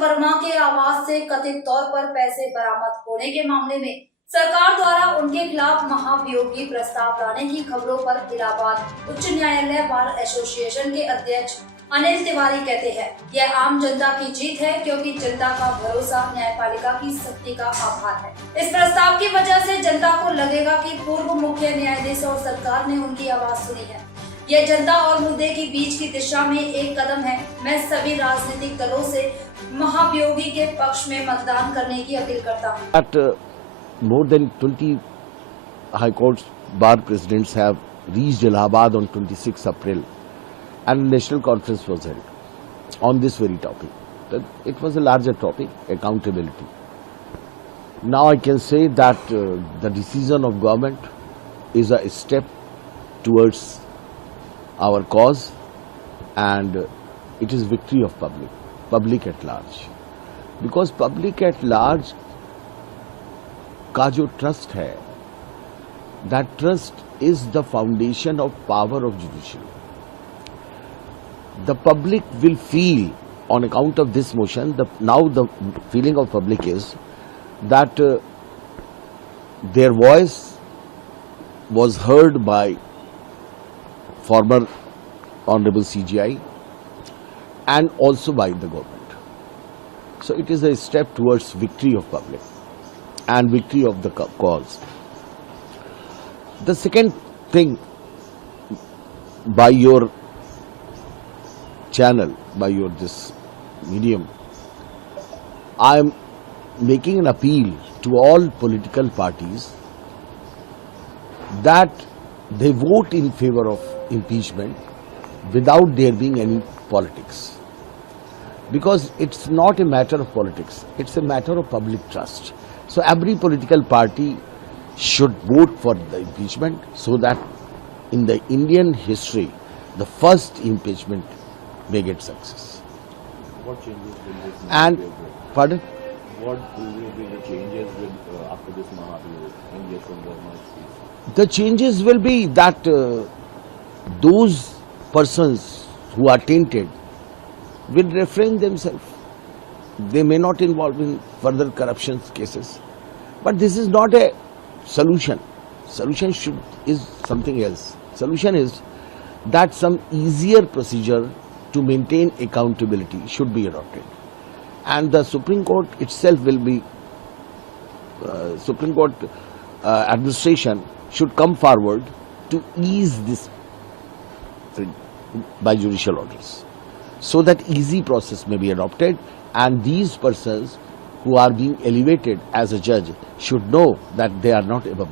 वर्मा के आवास से कथित तौर पर पैसे बरामद होने के मामले में सरकार द्वारा उनके खिलाफ महाभियोगी प्रस्ताव लाने की खबरों पर इलाहाबाद उच्च न्यायालय बार एसोसिएशन के अध्यक्ष अनिल तिवारी कहते हैं, यह आम जनता की जीत है क्योंकि जनता का भरोसा न्यायपालिका की शक्ति का आभार है। इस प्रस्ताव की वजह से जनता को लगेगा कि पूर्व मुख्य न्यायाधीश और सरकार ने उनकी आवाज सुनी है। यह जनता और मुद्दे के बीच की दिशा में एक कदम है। मैं सभी राजनीतिक दलों से महाभियोगी के पक्ष में मतदान करने की अपील करता हूँ। More than 20 High Court bar presidents have reached Allahabad on 26 April and a national conference was held on this very topic. It was a larger topic, accountability. Now I can say that the decision of government is a step towards our cause and it is victory of public at large. Because public at large का जो trust है, that trust is the foundation of power of judiciary. The public will feel on account of this motion, now the feeling of public is that their voice was heard by former Honorable CJI and also by the government. So it is a step towards victory of public and victory of the cause. The second thing, by your channel, by your this medium, I am making an appeal to all political parties that they vote in favor of impeachment without there being any politics. Because it's not a matter of politics, it's a matter of public trust. So every political party should vote for the impeachment so that in the Indian history, the first impeachment may get success. What changes will this And, pardon? What will be the changes after this Mahaabhi in Yashwant Verma's case? The changes will be that those persons who are tainted will refrain themselves. They may not involve in further corruption cases. But this is not a solution. Solution is something else. Solution is that some easier procedure to maintain accountability should be adopted. And the Supreme Court itself will be, Supreme Court administration should come forward to ease this thing by judicial orders, so that easy process may be adopted and these persons who are being elevated as a judge should know that they are not above